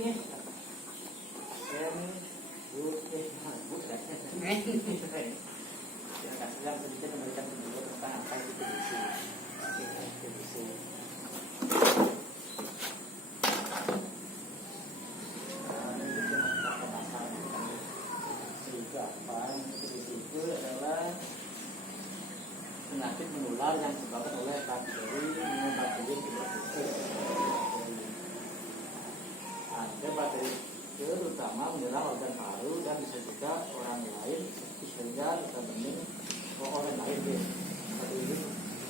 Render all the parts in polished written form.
nih. Pasien bukan. Ya kasihan sedikit memberikan penjelasan tentang apa itu TBC. TBC. Itu adalah penyakit menular yang disebabkan oleh bakteri Mycobacterium tuberculosis. Ada bakteri itu terutama menyerang organ paru dan bisa juga orang lain sehingga bisa bening orang lain deh. Seperti ini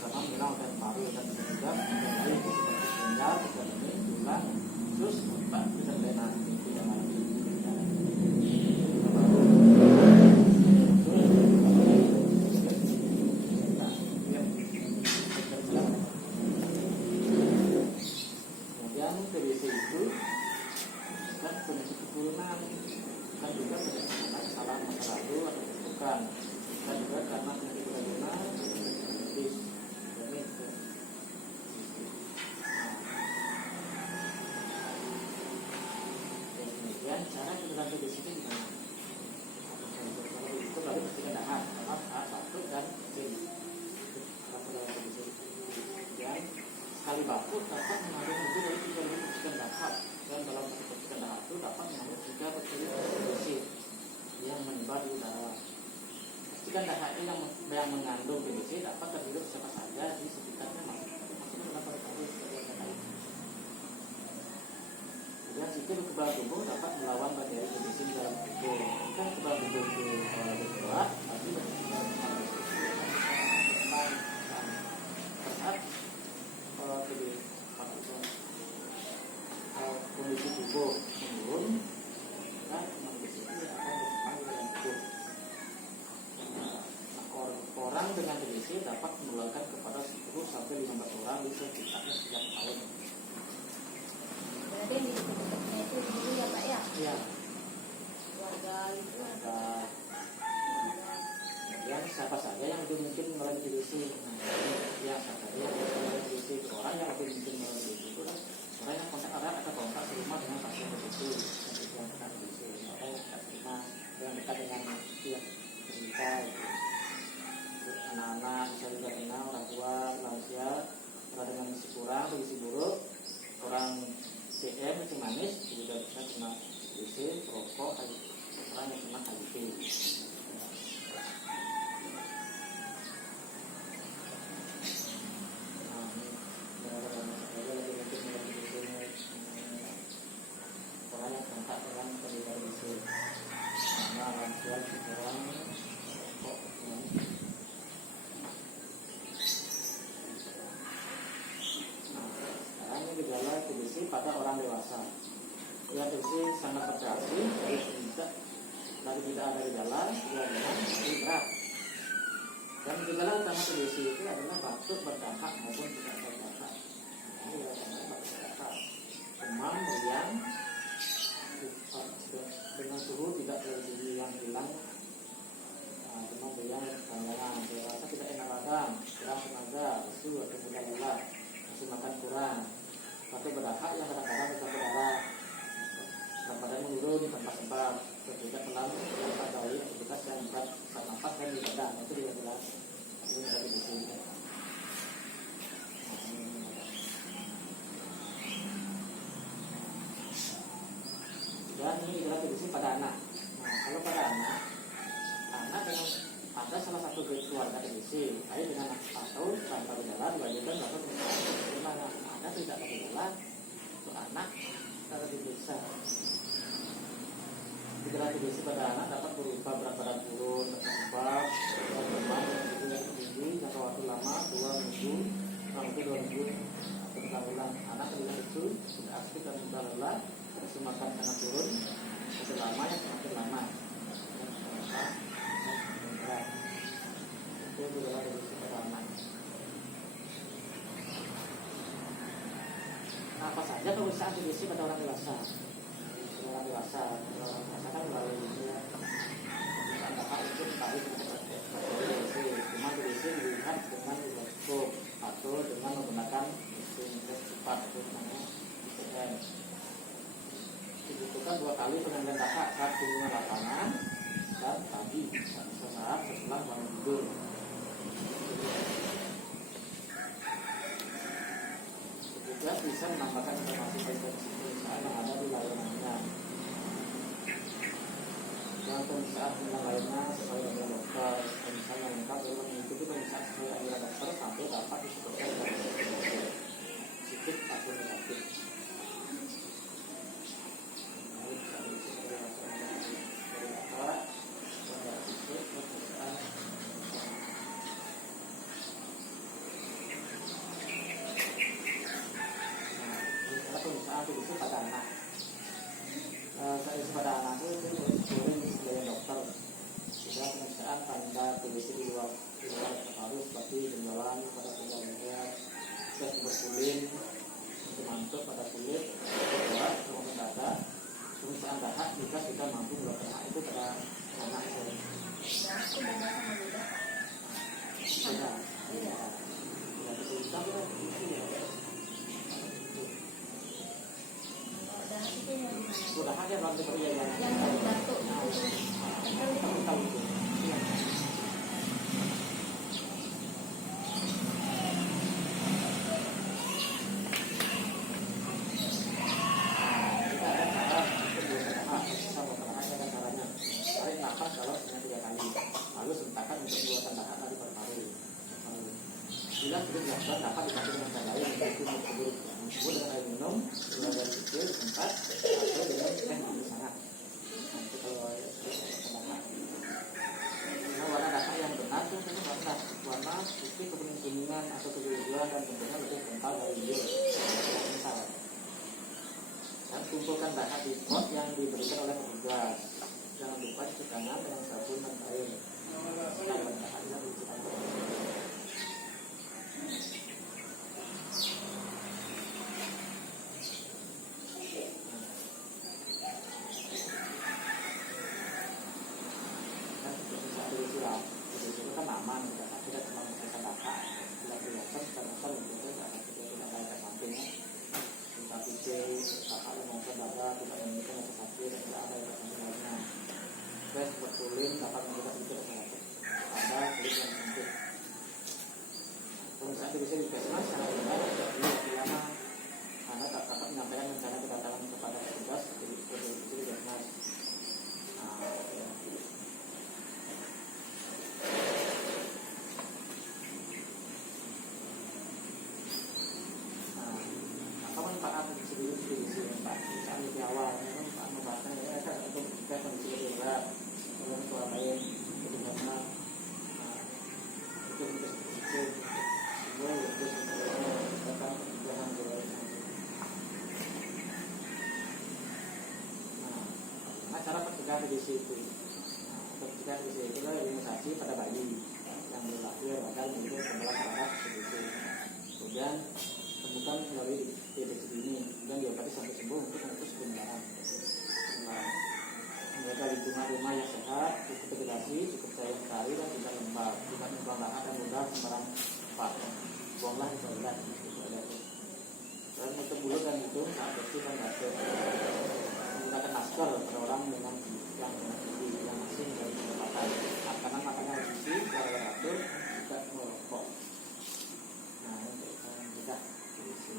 terutama menyerang organ paru dan bisa juga organ lain seperti ginjal, bisa bening, tulang, usus, otak, bisa benar itu yang lain. TBC itu kan penyakit keturunan, kan juga karena kesalahan masa lalu atau bukan, dan juga karena penyakit keturunan genetis. Kemudian cara penularan TBC itu gimana? Kalau itu baru mesti dahak, A1 dan B. Kemudian sekali baku dapat mengandung lebih dari 3.000 dahak, dan dalam satu dahak itu dapat mengandung 3 bakteri TBC yang menyebar di udara. Pastikan dahak ini yang mengandung TBC dapat terhirup siapa saja di sekitarnya, maksudnya dalam paru-paru sebagai lain. Kemudian sistem kekebalan tubuh dapat melawan bakteri TBC di dalam tubuh. Jika kekebalan tubuh itu lebih kuat, pasti kondisi tubuh menurun, maka TBC itu akan berkembang di dalam tubuh. Orang dengan TBC dapat menularkan kepada 10 sampai 15 orang di sekitarnya setiap tahun. Berarti yang di dekatnya itu dulu ya Pak ya? Iya. Keluarga itu ada. Kemudian siapa saja yang lebih mungkin mengalami TBC? Ya, siapa saja yang mengalami TBC? Orang yang lebih mungkin mengalami TBC itu adalah orang yang kontak erat atau kontak serumah dengan pasien TBC, yang dekat TBC, atau dekat rumah, yang dekat dengan dia cerita, anak-anak bisa juga kena, orang tua, lansia, orang dengan gizi kurang, gizi buruk, orang DM, kencing manis, juga bisa kena TBC, perokok, orang yang kena HIV. Gejala TBC pada orang dewasa. Ya, TBC sangat bervariasi dari tidak ada gejala hingga dengan berat. Dan gejala utama TBC itu adalah batuk berdahak maupun tidak berdahak. Ini adalah batuk berdahak, demam, meriang dengan suhu tidak terlalu tinggi yang hilang, demam, meriang, kepanjangan, rasa tidak enak badan, kurang tenaga, lesu atau mudah lelah, nafsu makan kurang. Batuk berdahak yang kadang-kadang bisa berdarah, berat badan menurun tanpa sebab, tidak pelan tanpa daya aktivitas yang berat, sesak nafas dan di badan, itu juga jelas. Ini dari di sini. Dan ini adalah TBC pada anak. Nah, kalau pada anak dengan ada salah satu keluarga TBC, baik dengan atau tanpa gejala dibandingkan atau bagaimana ada tidak ada gejala untuk anak secara diperiksa. Gejala TBC pada anak dapat berupa berat badan turun, terbang, demam, yang tinggi, jangka waktu lama 2 minggu, sampai 2 minggu, berulang-ulang. Anak terlihat itu tidak aktif dan mudah lelah, nafsu makan sangat turun, semakin lama yang semakin lama. Itu adalah TBC pada anak. Nah, apa saja pemeriksaan TBC pada orang dewasa? Orang dewasa kan melalui itu diketahui TBC. Cuma TBC dilihat dengan mikroskop atau dengan menggunakan mesin cepat, itu namanya ICM. kali pengambilan dahak saat kunjungan lapangan dan pagi saat setelah bangun tidur. Petugas bisa menambahkan informasi tentang pemeriksaan yang ada di layanannya. Dan pemeriksaan yang lainnya sesuai dengan dokter. Pemeriksaan yang lengkap adalah mengikuti pemeriksaan sesuai dengan dokter sampai dapat disebutkan dari positif atau negatif. Pemeriksaan itu pada anak. Pada anak itu boleh disediakan dokter. Juga pemeriksaan tanda TBC di luar harus seperti benjolan pada punggung leher, tes berkulin, mantuk pada kulit, berat, kemudian dada. Pemeriksaan dahak jika sudah mampu melakukan hal itu pada anak itu. Ya, aku beda sama beda. Beda. Beda. Ya, betul. Tapi itu ya. Sudah ada bantu perjalanan Yang dari datuk itu. tahu itu. Iya. Kita ada cara untuk berusaha sama ada caranya. Tarik nafas kalau sebanyak 3 kali. Lalu sentakan untuk buatan dahak dari paru-paru. Bila belum dilakukan dapat dibantu dengan cara lain yaitu tersebut dengan air minum, gula dari kecil, tempat atau dengan teh manis hangat. Nanti kalau nah, warna dahak yang benar itu warna putih kekuning-kuningan atau kehijauan dan bentuknya lebih kental dari hijau. Misal, dan kumpulkan dahak di pot yang diberikan oleh petugas. Jangan lupa cuci tangan dengan sabun dan air. Kalau dahaknya dicuci tangan. Itu kan aman, tidak cuma mengesan data, tidak kelihatan, tidak ada efek samping. Kita pikir, data yang mengesan data tidak menimbulkan efek samping dan tidak ada efek samping lainnya. Tes berkulin dapat menimbulkan sedikit efek samping pada kulit yang sempit. Pemeriksaan TBC di puskesmas secara benar tidak perlu lebih lama karena tak dapat menyampaikan rencana kedatangan kepada petugas seperti di puskesmas. Manfaat sendiri di sini Pak. Misalnya di awal Pak membahasnya untuk kita kondisi darurat, kemudian suara lain, itu karena itu semua itu datang pencegahan nah, cara pencegahan di situ. Pencegahan di situ adalah imunisasi pada bayi yang berlahir agar menjadi pembelah saraf seperti itu. Kemudian temukan melalui deteksi dini dan diobati sampai sembuh untuk memutus penularan. Menjaga lingkungan rumah yang sehat, cukup ventilasi, cukup cahaya matahari dan tidak lembab, tidak membuang dahak dan mudah sembarang tempat. Buanglah di toilet. Dan menutup mulut dan hidung saat bersih dan batuk. Menggunakan masker pada orang dengan yang tinggi yang masih menjadi pendapatan. Karena makanya harus isi secara teratur tidak merokok. Nah, untuk tidak isi.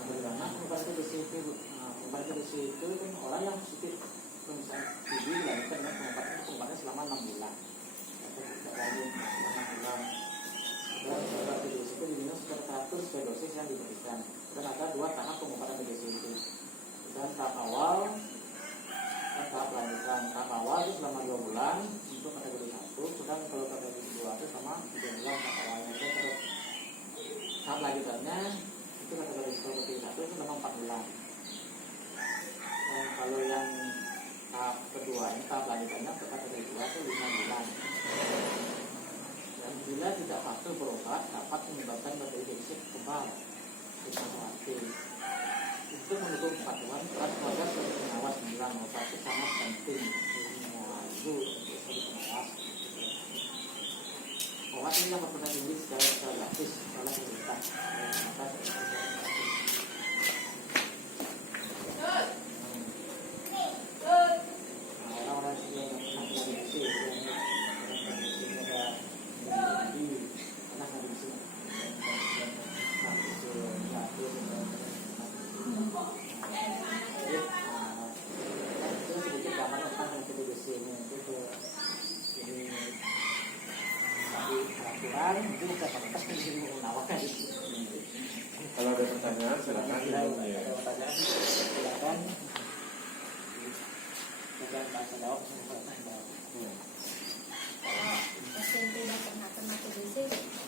Bagaimana pengobatan TBC itu kan orang yang positif pemeriksaan TB dilanjutkan dengan pengobatan selama 6 bulan atau tidak lagi selama 6 bulan. Dan obat TBC itu diminum secara teratur sesuai dosis yang diberikan. Dan ada 2 tahap pengobatan TBC itu. Dan tahap awal dan tahap lanjutan. Tahap awal itu selama 2 bulan untuk kategori 1, sedang kalau kategori 2 itu sama 3 bulan tahap awalnya itu terus. Tahap lanjutannya itu kategori 1 itu selama 4 bulan. Dan kalau yang tahap kedua ini tahap lanjutannya ke kategori 2 itu 5 bulan. Dan bila tidak patuh berobat dapat menyebabkan bakteri defisit kebal. Untuk mendukung kepatuhan peran keluarga sebagai pengawas menjelang obat itu sangat penting. Itu sebagai pengawas. Obat alhamdulillah nggak pernah dibeli secara gratis oleh pemerintah. Maka orang-orang yang pernah TBC Kalau ada pertanyaan silakan. ada pertanyaan silakan. Jangan bahasa jawab semua jawab. pasien tidak pernah kena TBC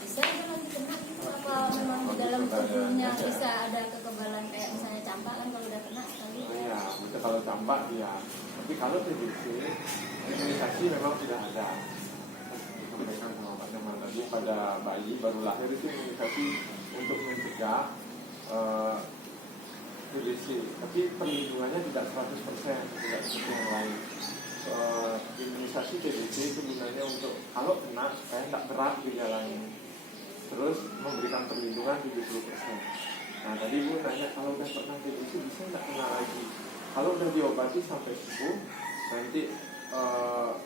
bisa jangan kena gitu apa memang di dalam tubuhnya bisa ada kekebalan kayak misalnya campak kan kalau udah kena sekali Iya, betul kalau campak dia. Tapi kalau TBC, imunisasi memang tidak ada. Disampaikan sama Pak Nyaman tadi pada bayi baru lahir itu imunisasi untuk mencegah TBC. Tapi perlindungannya tidak 100%, tidak seperti yang lain. Imunisasi TBC itu gunanya untuk kalau kena supaya tidak berat gejalanya, terus memberikan perlindungan 70%. Nah tadi Bu nanya kalau udah pernah TBC bisa nggak kena lagi. Kalau udah diobati sampai sembuh, nanti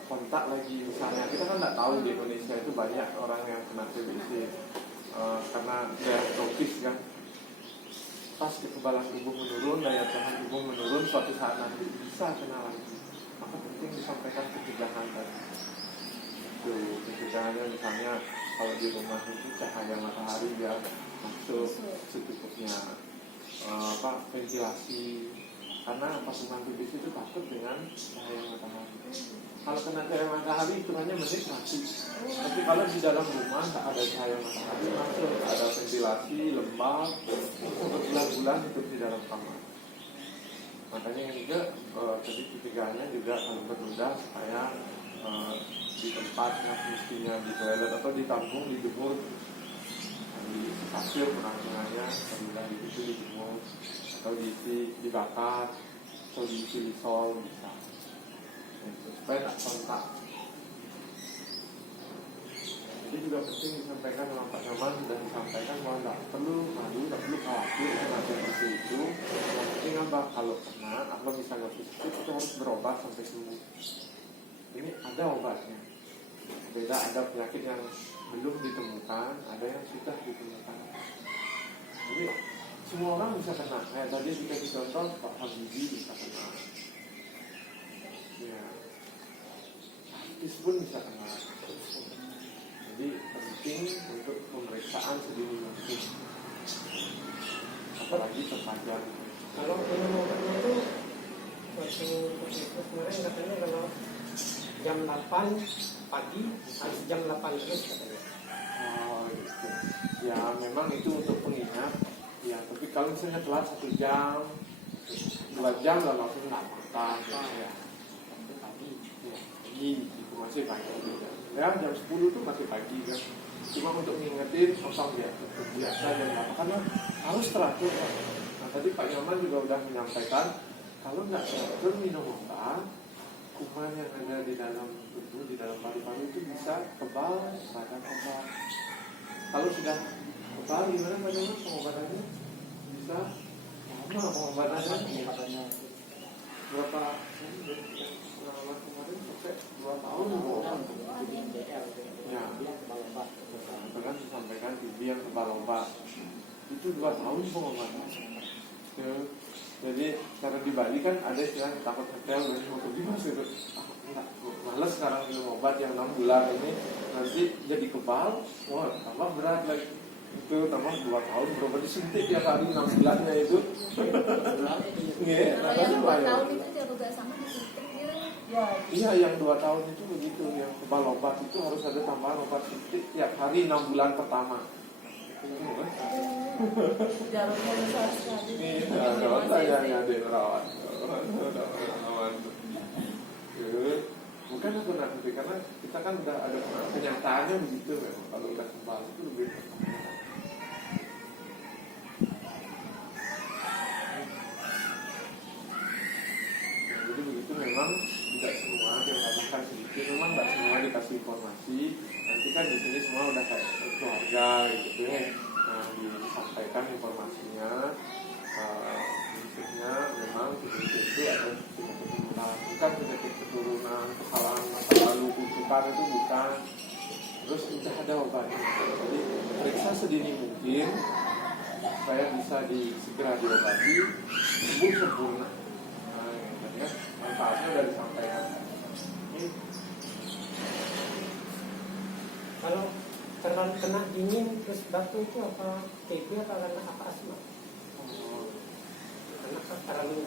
kontak lagi misalnya. Kita kan nggak tahu di Indonesia itu banyak orang yang kena TBC karena daya tropis kan. Pas kekebalan tubuh menurun, daya tahan tubuh menurun, suatu saat nanti bisa kena lagi. Maka penting disampaikan pencegahan tadi. Itu pencegahannya misalnya kalau di rumah itu cahaya matahari biar masuk secukupnya, ventilasi. Karena pasukan TBC itu takut dengan cahaya matahari. Kalau kena cahaya matahari hitungannya menit mati. Tapi kalau di dalam rumah tak ada cahaya matahari masuk, tak ada ventilasi, lembab, berbulan-bulan hidup di dalam kamar. Makanya yang juga jadi pencegahannya juga kalau bermudah supaya di tempat yang mestinya di toilet atau ditampung dijemur di kasir penampungannya termudah itu dijemur atau diisi dibakar atau diisi lisol bisa supaya tidak kontak. Jadi juga penting disampaikan sama Pak Nyaman dan disampaikan bahwa tidak perlu malu, tidak perlu khawatir dengan TBC itu. Yang penting apa? Kalau kena atau misalnya positif itu harus berobat sampai sembuh. Ini ada obatnya. Beda ada penyakit yang belum ditemukan, ada yang sudah ditemukan. Jadi semua orang bisa kena. Kayak tadi dikasih contoh Pak Habibie bisa kena. Ya, artis pun bisa kena. Jadi penting untuk pemeriksaan sedini mungkin. Apalagi terpajang. Kalau pneumonia itu waktu kemarin katanya kalau jam 8 pagi harus jam 8 terus katanya. Oh gitu. Ya memang itu untuk pengingat. Ya tapi kalau misalnya telat 1 jam, 2 jam lah langsung nggak apa-apa. Ya. Pagi. Ya, pagi itu masih pagi. Ya jam 10 tuh masih pagi kan. Cuma untuk ngingetin kosong ya biasa jam 8 karena harus teratur. Nah tadi Pak Nyaman juga udah menyampaikan kalau nggak teratur minum obat, kuman yang ada di dalam tubuh, di dalam paru-paru itu bisa kebal terhadap obat. Kalau sudah kebal gimana Pak Nyaman pengobatannya? Bisa lama pengobatannya. Katanya Berapa pengalaman kemarin sampai 2 tahun pengobatannya. Ya, bahkan disampaikan TB yang kebal obat itu 2 tahun pengobatan. Jadi karena di Bali kan ada istilah takut hotel dan mau pergi mas itu. Enggak, males sekarang minum obat yang 6 bulan ini nanti jadi kebal, wah tambah berat lagi. Itu tambah 2 tahun berobat disuntik tiap hari 6 bulannya itu. Iya, kalau yang 2 tahun itu juga sama disuntik gitu ya. Iya, yang 2 tahun itu begitu, yang kebal obat itu harus ada tambahan obat suntik tiap hari 6 bulan pertama. Jarumnya besar sekali. Iya, kalau saya yang dirawat. Bukan aku nanti karena kita kan udah ada kenyataannya begitu memang kalau udah kebal itu lebih. Jadi begitu memang tidak semua yang katakan sedikit memang tidak semua dikasih informasi Nanti kan di sini semua udah kayak keluarga gitu deh. Nah, disampaikan informasinya, prinsipnya memang TBC itu ada penyakit menular, bukan penyakit keturunan, kesalahan masa lalu, kutukan itu bukan. Terus udah ada obatnya. Jadi periksa sedini mungkin supaya bisa segera diobati, sembuh sempurna. Nah, ini kan manfaatnya udah disampaikan. Kalau terlalu kena dingin terus batuk itu apa TB atau karena apa asma? Karena terlalu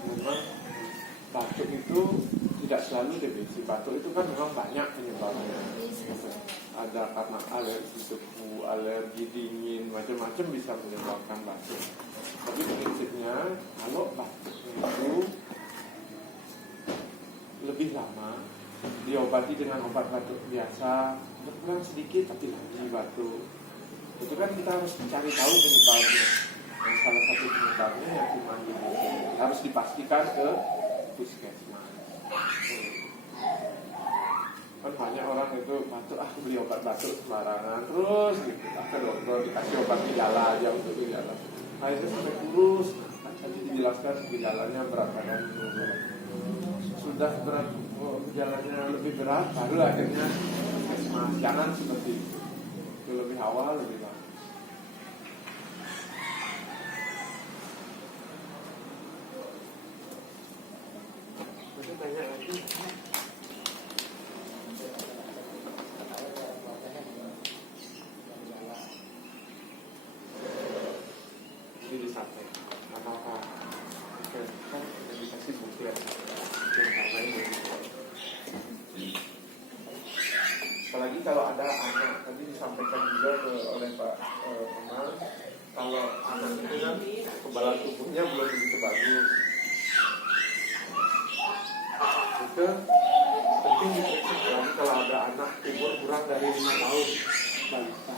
Memang batuk itu tidak selalu DBC. Batuk itu kan memang banyak penyebabnya. Ada karena alergi debu, alergi dingin, macam-macam bisa menyebabkan batuk. Tapi prinsipnya kalau batuk itu lebih lama, diobati dengan obat batuk biasa, berkurang sedikit tapi lagi batuk. Itu kan kita harus mencari tahu penyebabnya. Yang salah satu penyebabnya yang cuma DBC. Harus dipastikan ke puskesmas. Kan banyak orang itu batuk, beli obat batuk sembarangan terus gitu. Ke dokter dikasih obat gejala aja untuk gejala. Akhirnya sampai kurus. Tadi dijelaskan gejalanya berat badan menurun. Sudah berat, gejalanya lebih berat, baru akhirnya puskesmas. Jangan seperti itu lebih awal lebih bagus. Masih banyak lagi. Ini disampaikan apa-apa. Oke, kan dikasih bukti ya. Apalagi kalau ada anak, tadi disampaikan juga oleh Pak Omar, kalau anak itu kan kekebalan tubuhnya belum begitu bagus. Itu penting diperiksa. Apalagi kalau ada anak umur kurang dari 5 tahun balita,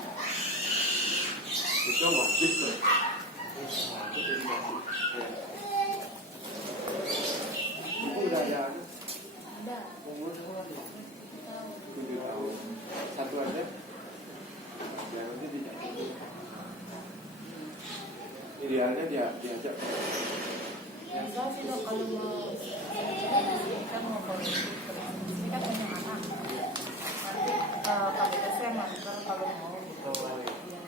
itu wajib loh. Ibu udah ada anak? Ada. Umur berapa? Tahu. 7 tahun. Satu aja. Ya nanti dijatuh. Idealnya dia diajak. Enggak sih dok, kalau mau kan mau politik ini kan banyak anak. Nanti KBS yang masker kalau mau gitu. Iya.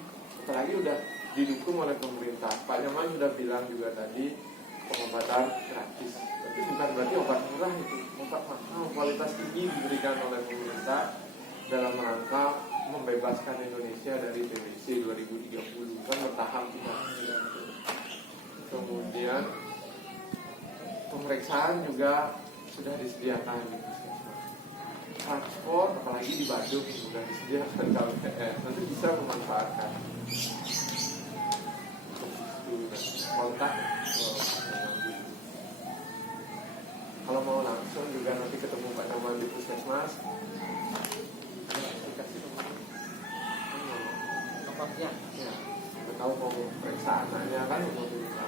Apalagi udah didukung oleh pemerintah. Pak Nyaman sudah bilang juga tadi pengobatan gratis. Tapi bukan berarti obat murah itu. Obat mahal, kualitas tinggi diberikan oleh pemerintah dalam rangka membebaskan Indonesia dari TBC 2030. Kan bertahap juga. Kemudian pemeriksaan juga sudah disediakan di puskesmas. Transport apalagi di Bandung sudah disediakan KPS. Nanti bisa memanfaatkan kontak. Kalau mau langsung juga nanti ketemu Pak Nyaman di puskesmas. Dikasih Tempatnya. ya, nggak tahu mau periksa anaknya kan mau periksa.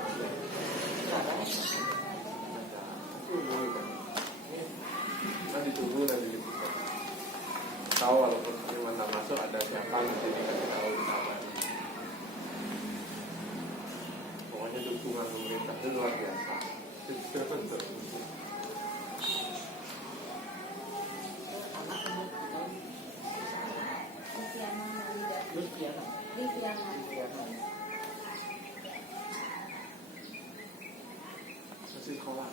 Nah ditunggu nanti di puskesmas. Tahu walaupun mana masuk ada siapa di sini kasih tahu kabar. Pokoknya dukungan pemerintah itu luar biasa. Liviana. Masih sekolah.